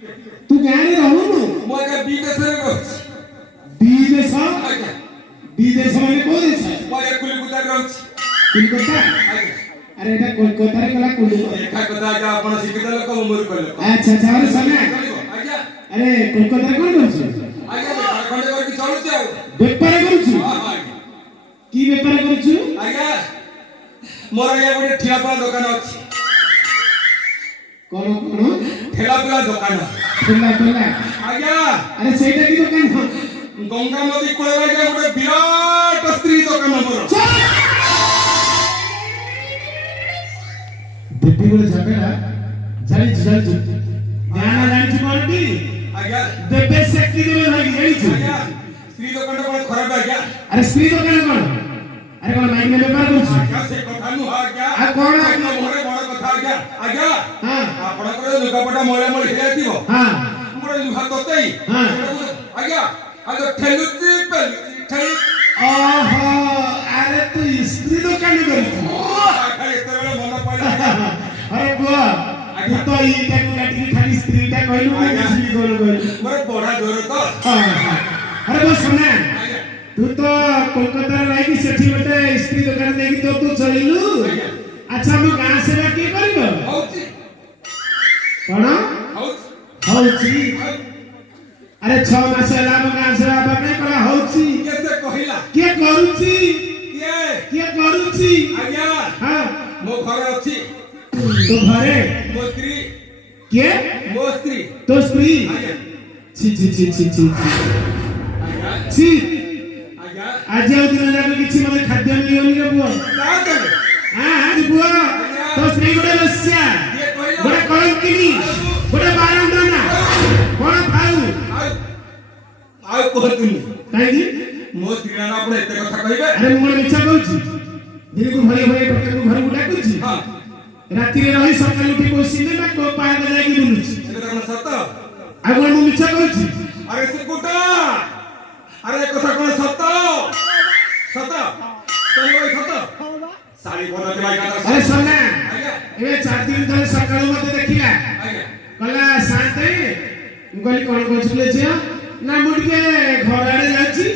तू गाड़ी रहू मो के विदेश रे रहू विदेश विदेश माने को देश मो एक कुलकुता रहू कोलकाता अरे एटा कोलकाता रे गला कोलकाता एका कथा जा आपण शिक्षित लोक मोर को लोक अच्छा अच्छा अरे समय आज्ञा अरे कोलकाता रे कोन करछु आज्ञा खंडे करके चलुछ आ व्यापार करछु हां हां की व्यापार करछु आज्ञा मोर या गोटे ठेला पा दुकान अछि कोन कोन ठेला पा दुकान ठेला ठेला आज्ञा अरे सेटा की दुकान गंगा नदी कोळे जा गोटे विराट स्त्री दुकान मोर देवी बोले झगड़ा जानी जानी गाना जानी कोनटी आज्ञा देवे शक्ति देवे लागी जानी आज्ञा स्त्री दुकान कोन खराब आज्ञा अरे स्त्री दुकान कोन अरे कोन माइक में व्यापार करछु आज्ञा से कथा नु आज्ञा आ कोन मोरे बड़ कथा आज्ञा आज्ञा हां आपण को लुगापटा मोळे मोळे हेतिबो हां मोरे लुहा ततई हां आज्ञा आज ठेलुची पेलुची ठेल ओहो अरे तू स्त्री दुकान करछु आखा एतबेले मन पड़े अरे बुआ तू तो ई टाइम काटी खाली स्त्री टा कहलु ना स्त्री कोन कहलु मोरे बड़ा जोर तो अरे बस सुना तू तो कोलकाता रे रही सेठी गोटे स्त्री दुकान देकी तो तू चलिलु अच्छा हम गां सेवा की करबो होची कोन होची होची अरे 6 मास होला हम गां सेवा बने कला होची कैसे कहिला के करूची के करूची आज्ञा हां मो घर अछि तो घरे मो स्त्री के मो स्त्री तो स्त्री आज्ञा छी छी छी छी छी आज्ञा छी आज्ञा आज आउ दिन जाके किछि मते खाद्य मिलियोनी रे बुआ का करे हां हां बुआ तो स्त्री गोटे लस्या ये कहिला गोटे कलंकिनी गोटे बारंडना कोन खाऊ आउ कहतुनी काई मो स्त्री ना आपण एते कथा कहिबे अरे मोर इच्छा कहूची दिन को भले भले टके को घर उठा कुची हां राती रे रही सकाळ उठी को सिनेमा को पाए बजाय की बुलुची एते कोन सत आगो मु इच्छा कहूची अरे सुकुटा अरे कथा कोन सत सत तोय सत साड़ी बना के लागा अरे सुनना आज्ञा ए 4 दिन तले सकाळ मते देखिला आज्ञा कला साथे गली कोन कोछले छिया ना मुडके घर आड़े जाची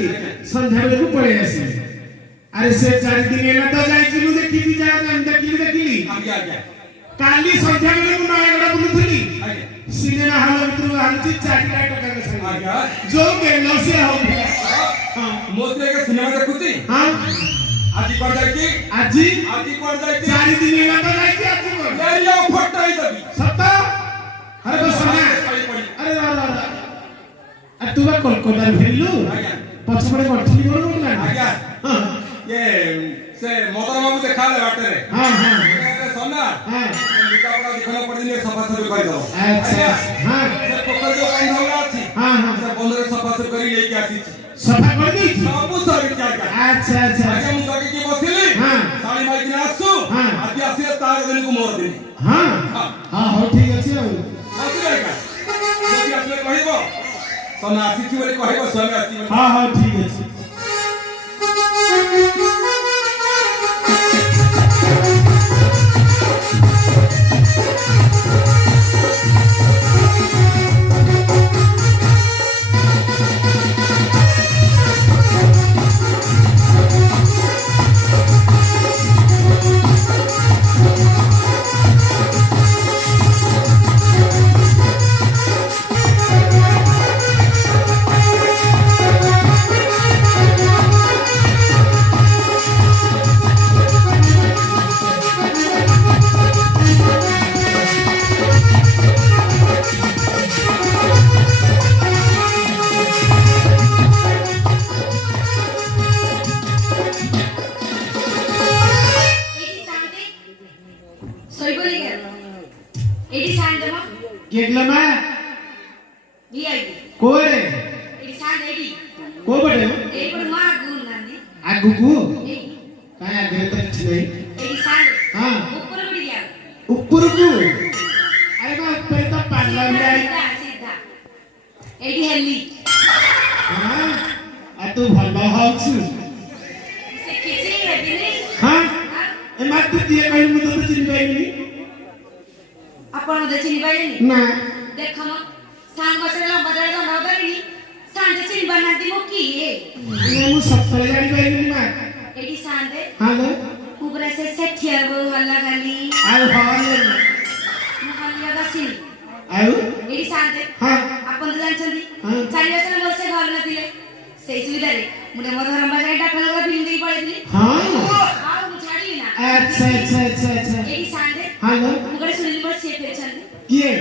संध्या बेलू पळे आसी अरे से 4 दिन एला तो जाईची मु देखि की जा देखिली आज्ञा आज्ञा काली संध्या बेलू मु नयगड़ा बुलुथली आज्ञा सिनेमा हॉल भितर आलची 4 टका के संग आज्ञा जो गेलो से हो हां मोस्ते के सिनेमा देखुची हां आजी कोन जाईची आजी कोन जाईची 4 दिन एला तो जाईची आजी कोन ले लो फटाई दबी सत्ता अरे बस सुना अरे आ तू बा कोलकाता भेलु आज्ञा पछपड़े पठली कोन बोलला आज्ञा ये से मदर बाबू देखा ले बाटे रे हां हां ए सोना हां लुका पड़ा दिखला पड़ दिने सफा सफाई कर दो अच्छा हां से पोखर जो पानी होला अछि हां हां से बंदर सफा सफाई करी लेके आसी सफा कर दी सब सरी क्या अच्छा अच्छा आगे मु जाके की बसिली हां साली माई दिन आसु हां आदि आसी तार दिन को मोर दिन हां हां हां हो ठीक अछि आ आसी रे का जति आसले कहिबो सोना आसी छी बोली कहिबो सोना आसी हां हां ठीक अछि केगलमा वीआईपी कोरे इडी साथ एडी को बडे ए पण मा गुण नांदी आगुगु काय आगे तक छी एडी साथ हां ऊपर बडी गया ऊपर को अरे बा ऊपर तो पाडला सीधा सीधा एडी हेली हां आ तू भला हाउस से किसी हेडी नहीं हां ए मात दिए कहू मु तो चिन पाइनी आपण दे चिनी पाइनी ना देखम ସାଙ୍ଗ ଗଛରେ ଲମ୍ବା ଦଳେ ଦଣ୍ଡ ଧରିନି ସାଣ୍ଡେ ଚିନି ବାନାନ୍ତି ମୋ କିଏ ମୁଁ ସତରେ ଜାଣିପାରିଲିନି ମା। ଏଠି ସାଣ୍ଡେ ହଁ ଲୋ। ମୁଁ ପୁରା ସେ ସେଠିଆ ବୋଉ ହଲା ଖାଲି ଆଉ ହଲେ ମୁଁ ହଲିଆ ବସିନି ଆଉ ଏଠି ସାଣ୍ଡେ ହଁ ଆପଣ ତ ଜାଣିଛନ୍ତି ହଁ। 4 ବର୍ଷ ମୋର ସେ ଘର ନଥିଲେ ସେଇ ସୁବିଧାରେ ମୁଁ ମୋ ଧରମ ବାଜାରେ ଡାକ୍ତର ଫିଲ୍ମ ଦେଇକି ପଳେଇଥିଲି ହଁ ଆଉ ମୁଁ ଛାଡ଼ିବି ନା ଆଚ୍ଛା ଆଚ୍ଛା ଆଚ୍ଛା ଆଚ୍ଛା ଏଠି ସାଣ୍ଡେ ହଁ ଲୋ। ମୁଁ ଗୋଟେ ଶୁଣିଲି ମୋର ସିଏ ଫେରିଛନ୍ତି କିଏ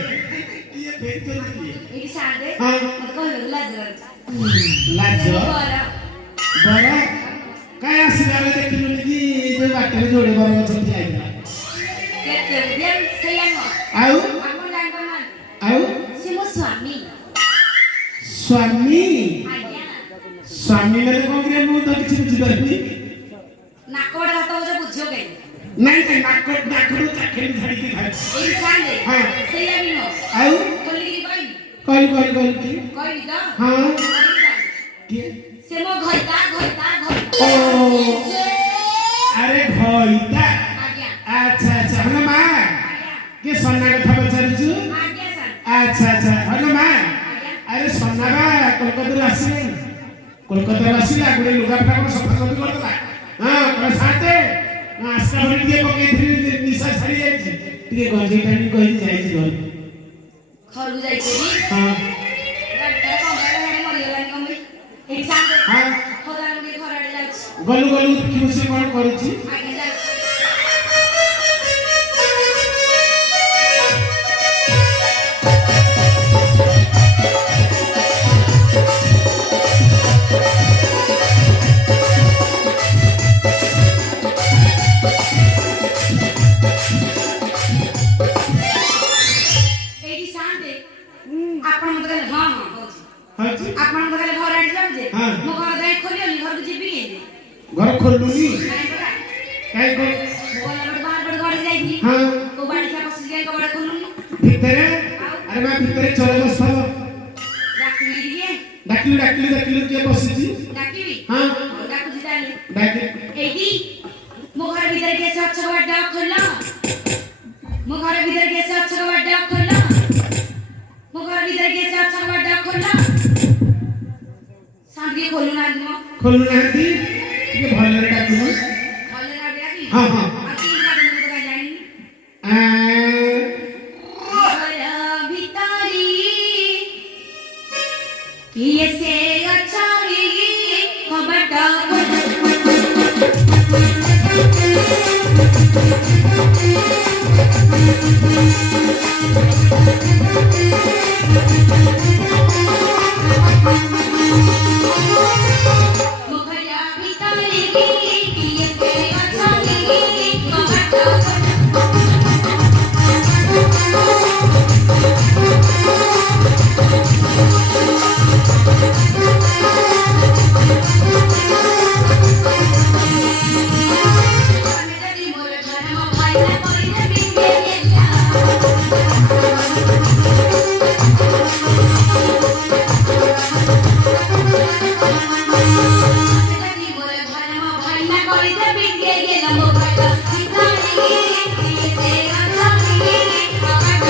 କିଏ ଫେରିଛନ୍ତି କିଏ? ଏଠି ସାଣ୍ଡେ ହଁ। ମୋତେ କହିବାକୁ ଲାଜ ଲାଗୁଛି ଲାଜ ବର ବର କାଇଁ ଆସିଲା ବେଳେ ଦେଖିଲୁନି କି ଯୋଉ ବାଟରେ ଯୋଡେ ବର ଗଛ ଠିଆ ହେଇଥିଲା କେତେ ଦିଆ ସେଇଆ ନୁହଁ ଆଉ ଆପଣ ଜାଣିପାରୁନାହାନ୍ତି ଆଉ ସେ ମୋ ସ୍ୱାମୀ ସ୍ୱାମୀ ଆଜ୍ଞା ସ୍ୱାମୀ ମାନେ କଣ କରିବା ମୁଁ ତ କିଛି ବୁଝିପାରିନି। ନାକ ଗୋଟେ ହାତ ବୋଝ ବୁଝିବ କାହିଁକି ନାଇଁ ନାଇଁ ନାକରୁ ଚାଖେଣ୍ଡି ଛାଡିକି ଖାଉଛି। ଏଇ ସାଣ୍ଡେ ହଁ। ସେଇଆ ବି ନୁହଁ ଆଉ ଖୋଲିକିରି କହିବି କହିଲି କି କହିବି ତ ହଁ କହିବି ତାହେଲେ। କିଏ ସେ ମୋ ଘଇତା ଓ ଆରେ ଭଇତା ଆଜ୍ଞା ଆଚ୍ଛା ଆଚ୍ଛା ହଁ ମା ଆଜ୍ଞା କିଏ ସନା କଥା ପଚାରୁଛୁ ଆଜ୍ଞା ସାର୍ ଆଚ୍ଛା ଆଚ୍ଛା ହଁ ମା ଆଜ୍ଞା ଆରେ ସନା ବା କୋଲକାତାରୁ ଆସିଲେ କୋଲକାତାରୁ ଆସିଲା ଗୋଟେ ଲୁଗାପଟା କ'ଣ ସଫାସଫି କରିଦେଲା ହଁ କ'ଣ ସାତେ ଆସିଲା ପରେ ଟିକେ ପକେଇଥିଲି ନିଶା ଛାଡ଼ି ଯାଇଛି ଟିକେ ଗଞ୍ଜେଇ ଟାଣି କହିକି ଯାଇଛି ଘରକୁ ଘରକୁ ଯାଇଥିଲି ହଁ ଗାଡ଼ିଟା କଣ ମରିଗଲାଣି କଣ ପାଇଁ ଏଠି ସାଣ୍ଡେ ହଁ ହଜାର ଟିକେ ଘର ଆଡ଼େ ଯାଉଛି ଗଲୁ ଦେଖିବୁ ସେ କ'ଣ କରୁଛି ଆଜ୍ଞା ଯାଉଛି ଏଇଠି ସାଣ୍ଡେ ଆପଣ ମତେ କହିଲେ ହଁ ହଁ ହଉଛି ହଉଛି ଆପଣ ମତେ କହିଲେ ଘର ଆଡେ ଯାଉଛି ହଁ। ମୋ ଘର ଯାଇ ଖୋଲିବନି ଘରକୁ ଯିବି କେମିତି ଘର ଖୋଲୁନି ନାଇଁ ପରା କାଇଁ ମୁଁ ଗଲା ଗୋଟେ ବାହାର ଗୋଟେ ଘରେ ଯାଇଥିଲି ହଁ କୋଉ ବାଡି ଖା ବସିକି ଯାଇ କବାଟ ଖୋଲୁନି ଭିତରେ ଆରେ ମା ଭିତରେ ଚୋର ବସିବ ଡାକିବି ଟିକେ ଡାକିଲୁ କିଏ ବସିଛି ଡାକିବି ହଁ ହଉ ଡାକୁଛି ତାହେଲେ ଡାକି ଏଇଠି ମୋ ଘର ଭିତରେ କିଏ ଅଛି କବାଟ ଖୋଲ ମୋ ଘର ଭିତରେ କିଏ ଅଛି କବାଟ ଖୋଲ ମୋ ଘର ଭିତରେ କିଏ ଅଛି କବାଟ ଖୋଲ ସାଣ୍ଡେ କିଏ ଖୋଲୁନାହାନ୍ତି ମ ଖୋଲୁନାହାନ୍ତି ଟିକେ ଭଲରେ ଡାକିବୁ ଭଲରେ ଡାକିବି ହଁ ହଁ ଆଉ କିଏ ଡାକୁଛି ମୁଁ ତ କାଇଁ ଜାଣିନି ଘର ଭିତରେ କିଏ ସେ ଅଛନ୍ତି କବାଟ ମୋ ଘର ଭିତରେ କିଏ ସେ ଅଛନ୍ତି କବାଟ ମୋର ଧର୍ମ ଭାଇନା କରିଦେବି କେଲା ମୋର ଧର୍ମ ଭାଇନା କରିଦେବି କେଲା ମୋ ଘର ଭିତରେ କିଏ ସେ ଅଛନ୍ତି କବାଟ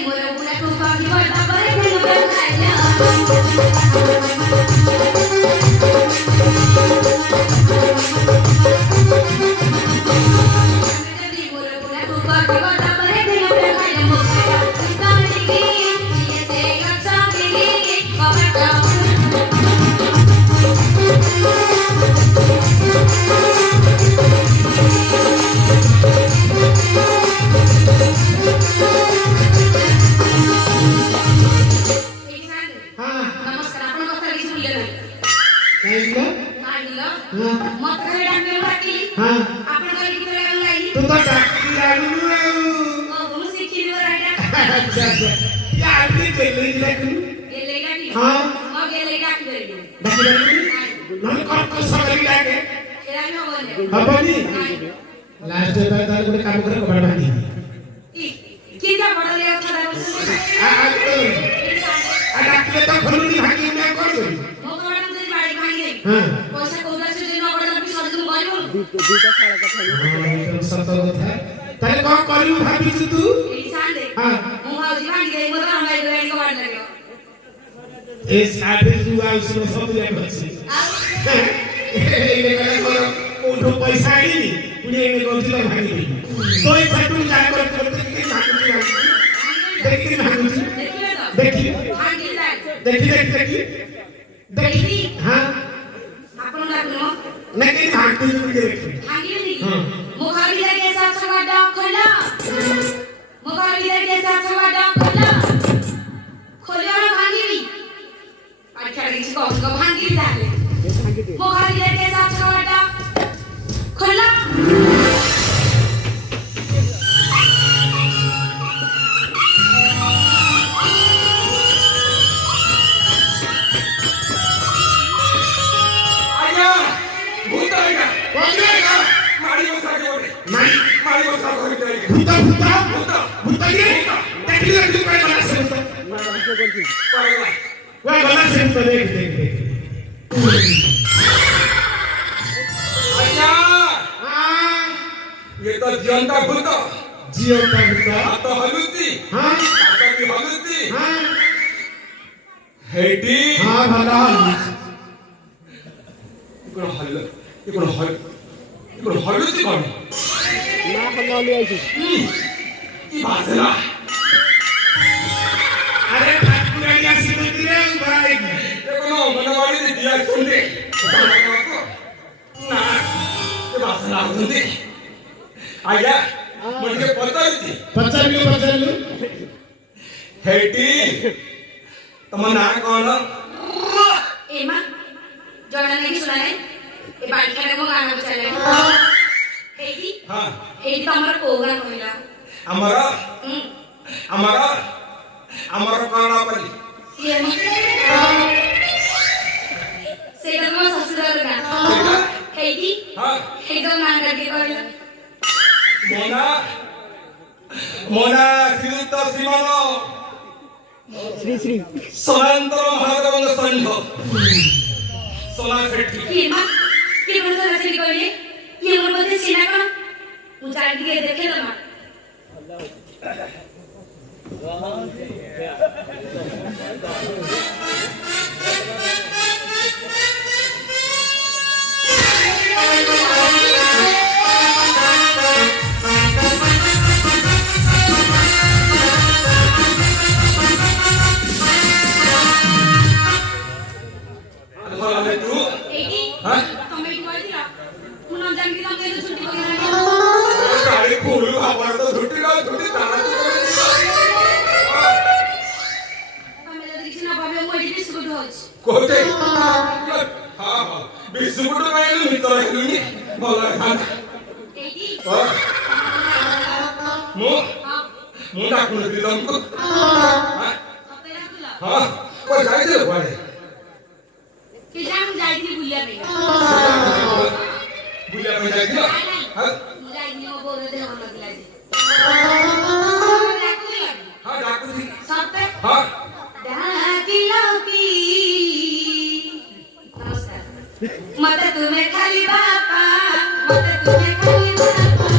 ମୋର ବୁଢ଼ାକୁ କହିବ ତାପରେ ଖାଇଲା ମୋର ବୁଢ଼ାକୁ କହିବ ତାପରେ ଖାଇଲା ମୋ ଘର ଭିତରେ କିଏ ସେ ଅଛନ୍ତି କବାଟ ହଁ ନମସ୍କାର ଆପଣ କଥା କିଛି ଭୁଲିଲେ ନାହିଁ କାହିଁକି କାହିଁକିଲ ହଁ ମତେ ଖାଲି ଡାକିଲେ ମୁଁ ଡାକିଲି ହଁ ଆପଣ କହିଲେ ଗୀତ ଗାଇବାକୁ ଲାଗିଲି ତୁ ତ ଡାକି ଜାଣିନୁ ଆଉ ମୁଁ ଶିଖିଲି ମୋର ଏଇଟା ଆଚ୍ଛା ଆଚ୍ଛା ଆଉ ଟିକେ ଗେଲେଇ ଡାକିଲୁ ଗେଲେଇ ଡାକିଲି ହଁ ମୁଁ ଗେଲେଇ ଡାକି ପାରିବିନି ଡାକିପାରିବୁନି ନହେଲେ କଣ କଷ କରି ଡାକେ ସେଇଟା ବି ହବନି ହବନି ନାଇଁ लास्ट पे तार गोटे काम करे कबाड़ भांगी किंदा बडले अथरा आ डाकले तो खोलुनी भांगी मैं कोन करी मो कबाड़ जदी बाड़ी भांगी दे हां पैसा कोला से न बडले भी सज तुम गरिबो दुईटा साला कथा सत कथा ताले कोन करिउ भाबिछु तू ई सांदे हां मो भाउजी भांगी दे मो तो हमारी गाड़ी कबाड़ लाग्यो ए साबे तू आउस सब जाक अछि एने कले कोन उठो पैसा आइनी पुणे एने कोथिला भांगी दे तोय छटू जा कर के भांगी देखि भांगी देखिले तो देखि भांगी लाग देखि देखि हां आपण लागनो नहीं भांगी देखि भांगी नहीं हां मुखारी के साथ छवाडा खोला मुखारी के साथ छवाडा खोला खोलियो ना भांगी भी अच्छा किसी को उसको भांगी डाले मुखारी के साथ छवाडा खोला आया भूत आएगा कौन आएगा मारी बसा के बोले मारी बसा को होई जाएगा भूता ये देखि कोई गला से पड़ेगा कोई गला से देख आया हां ये तो जीवंता भूत जियो का भूता हाथ हलुची हां हाथ की हलुची हां हेडी हां भला इकडं हलुची कोण ना हल्लावली आयची की भाषेला अरे ठाकुराया सिमंदिरे भाई देखो मनवाडी दे दिया सुनते ना ते भाषेला सुनते आया म्हणजे पचारलो हेडी तम ना कोण एमा जणा नहीं सुना है ए बाड़ी खाने को गाना बजाले हेदी हां हेदी तो हमर कोगा कहला ଆମର କଣ ପଲି ये सेटा मो ससुराल का हेदी हां हेदो नाम करके कहला मोना श्रीयुक्त श्रीमान श्री सनातन महादेवଙ୍କ संघ सोना शेट्टी ये मां के बन सला से कहले ये मोर मते सीना का ऊंचाई दिए देखे ना एडी हां तमे कोइ दिला पुनः जानकी तमे तो छुट्टी वगैरह गाड़ी फूल खबर तो छुट्टी ताना तमे जदी किसी ना भाबे मोइ बिस्कुट होछ कोते हां बिस्कुट खाइलु मित्र हेलुनी भला खाना एडी मु डाकुन दी तुमको हां अपे राखला हां को जाइले बाड़े के जाम जाइली बुलिया पे बुलिया पे जाइले हां जाइली मो बोल दे हम लगला जी हां डाकू थी सब पे हां डाकिलो की नमस्कार मत तुम्हें खाली बापा मत तुम्हें खाली बापा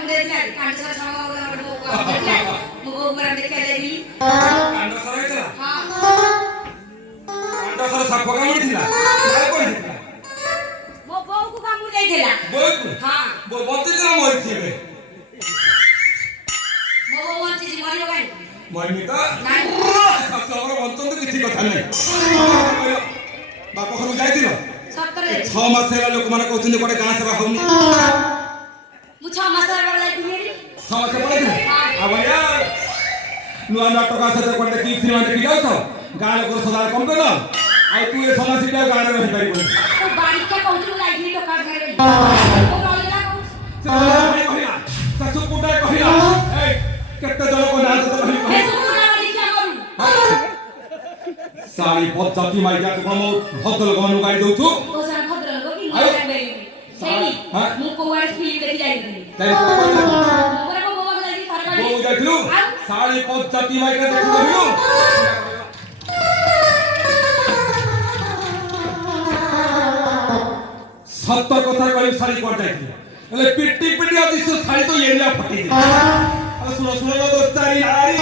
मुझे कांड सारा छावा मुगो ऊपर देखा जाएगी कांड सारा ହେଇଥିଲା हां कांड सारा साफ କାମୁଡ଼ି ଥିଲା काय कोण ହେଇଥିଲା मो बोऊ को कामू ଦେଇଥିଲା ବୋଉ हां ବଞ୍ଚି ଥିଲା ମରିଥିବେ मो बोऊ बंची मरियो काई ମରିନି ତ ନାଇଁ ଶାଶୁ ଆମର ବଞ୍ଚନ୍ତୁ କିଛି କଥା ନାହିଁ ବାପ ଘରକୁ ଯାଇଥିଲ ସତରେ 6 ମାସ ହେଲା ଲୋକମାନେ କହୁଛନ୍ତି ଗୋଟେ ଗାଁ ସେବା ହଉନି ମୁଁ 6 ମାସ ହେଲା ଯାଇଥିଲି ସମସ୍ତେ ପଳେଇଥିଲେ ଆଉ ବଢିଆ ନୂଆ ନାଟକ ଆସେ କୋଟେ କି ସିନେମା ଦେଖି ଯାଉଛ ଗାଁ ଲୋକ ସଦା କମ କର ଆଉ ତୁ ଏ ସମାଜରେ ଗାଁରେ ରହିପାରିବୁ तो बारिका कहू लाइली टका खाइले ओ रहिला कहू କହିଲା ଶାଶୁ କୋଟା କହିଲା ଏ କେତେ ଜଣ को ନାଁ ତ हे କହିଲା सुना वाली क्या करू सारी पद्धति माइया तू हम भद्र लोक मान गाड़ी दउछु ओ सारा भद्र लोग की मोर बेली सेही हां मु कोवार फिल्म देखि जाइली ताई मोर को बोवा जाइली सरकार बोउ जाइलु सारी पद्धति माइया देखि कहलु सत्य कथा कहि सारी कोट जाइली એટલે પીટી પીટી આદી સારી તો એરિયા ફટી ગઈ સુનો સુનો તો તારી નારી